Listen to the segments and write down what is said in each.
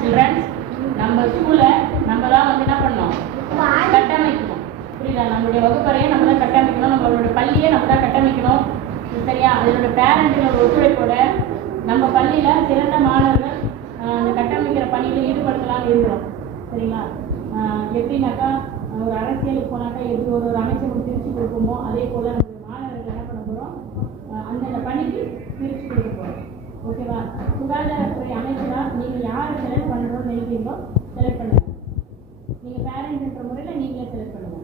Children's நம்ம ஸ்கூலை நம்ம தான் வந்து என்ன பண்ணோம்? கட்டமைக்கணும். புரியுதா? நம்மளுடைய வகுப்பறையை நம்ம தான் கட்டமைக்கணும். நம்மளோட பள்ளியை நம்ம தான் கட்டமைக்கணும். சரியா? அதனோட பேரண்ட்ஸோட ஒத்துழைப்போட நம்ம பள்ளியில் சிறந்த மாணவர்கள் அந்த கட்டமைக்கிற பணியில் ஈடுபடுத்தலாம்னு இருக்கிறோம். சரிங்களா? எப்படின்னாக்கா ஒரு அரசியலுக்கு போனாக்கா எப்படி ஒரு ஒரு அமைச்சர் திருச்சி கொடுக்குமோ அதே போல் நம்ம மாணவர்கள் என்ன பண்ண போகிறோம் அந்தந்த பணிக்கு பிரித்து கொடுக்க போகிறோம் ஓகேவா சுகாதாரத்துறை அமைச்சராக நீங்கள் யாரை செலக்ட் பண்ணணும்னு செலக்ட் பண்ணுங்க. நீங்கள் பேரண்ட்ன்ற முறையில் நீங்களே செலக்ட் பண்ணுங்க.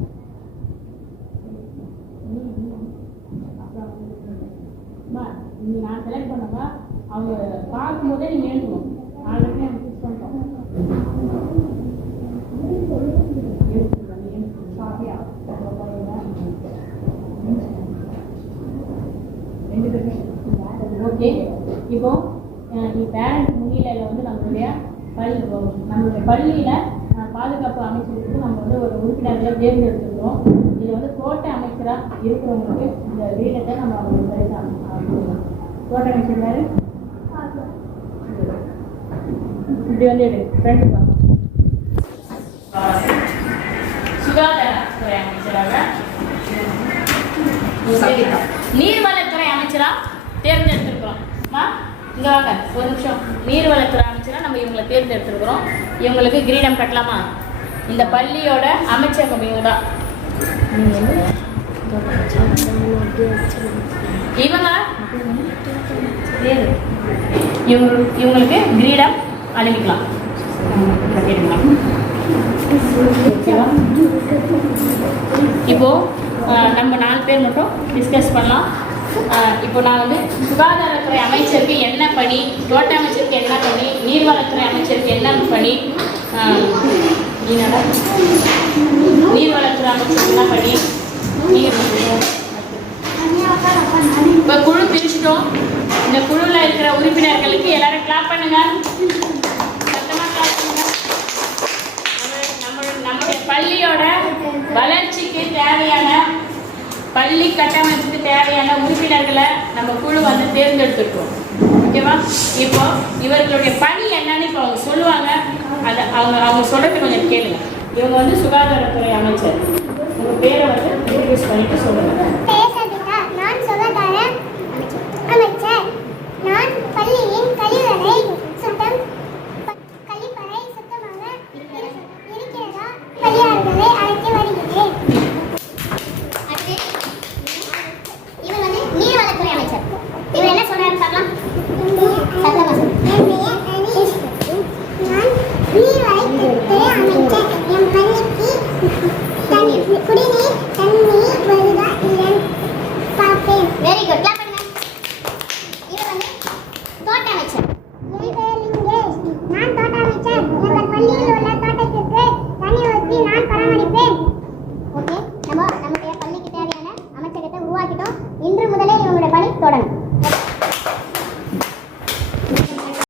நீங்கள் நான் செலக்ட் பண்ணவா அவங்க பார்க்கும்போதே நீங்கள் எழுதணும் ஆல்ரெடி நம்ம ஃபிக்ஸ் பண்ணிட்டோம். ஓகே இப்போ அஹ், பேரண்ட் முன்னிலையில் வந்து நம்மளுடைய பள்ளி நம்மளுடைய பள்ளியில் பாதுகாப்பு அமைச்சருக்கு நம்ம வந்து ஒரு உறுப்பினர்களை தேர்ந்தெடுத்துக்கிறோம் இதில் வந்து தோட்ட அமைச்சராக இருக்கிறவங்களுக்கு இந்த வீடத்தை நம்ம அவங்களுக்கு பரிசா கொடுக்கலாம். தோட்ட அமைச்சர் யாரு? இப்படி வந்து எடு. ஃப்ரெண்டு சுகாதாரத்துறை அமைச்சராக. நீர்வளத்துறை அமைச்சரா? தேர்ந்தெடுத்திருக்கிறோம் அம்மா இங்கே வாங்க ஒரு நிமிஷம். நீர்வளத்துறை அமைச்சரா நம்ம இவங்களை தேர்ந்தெடுத்துருக்குறோம். இவங்களுக்கு கிரீடம் கட்டலாமா? இந்த பள்ளியோட அமைச்சகம் இவங்க தான் இவங்க இவங்க இவங்களுக்கு கிரீடம் அணிவிக்கலாம். இப்போ நம்ம நாலு பேர் மட்டும் டிஸ்கஸ் பண்ணலாம். இப்போ நான் வந்து சுகாதாரத்துறை அமைச்சருக்கு என்ன பண்ணி தோட்ட அமைச்சருக்கு என்ன பண்ணி நீர்வளத்துறை அமைச்சருக்கு என்ன பண்ணி நீர்வளத்துறை அமைச்சருக்கு என்ன பண்ணி நீர் இப்போ குழு பிரிச்சிட்டோம். இந்த குழுவில் இருக்கிற உறுப்பினர்களுக்கு எல்லாரும் கிளாப் பண்ணுங்க. சத்தமா நம்ம- நம்ம- பள்ளியோட வளர்ச்சிக்கு தேவையான பள்ளி கட்டமைப்புக்கு தேவையான உறுப்பினர்களை நம்ம குழு வந்து தேர்ந்தெடுத்துருக்கோம். ஓகேவா? இப்போ இவர்களுடைய பணி என்னன்னு இப்போ அவங்க சொல்லுவாங்க. அதை அவங்க அவங்க சொல்றது கொஞ்சம் கேளுங்க. இவங்க வந்து சுகாதாரத்துறை அமைச்சர். உங்க பேரை வந்து இன்ட்ரடியூஸ் பண்ணிட்டு சொல்லுங்க.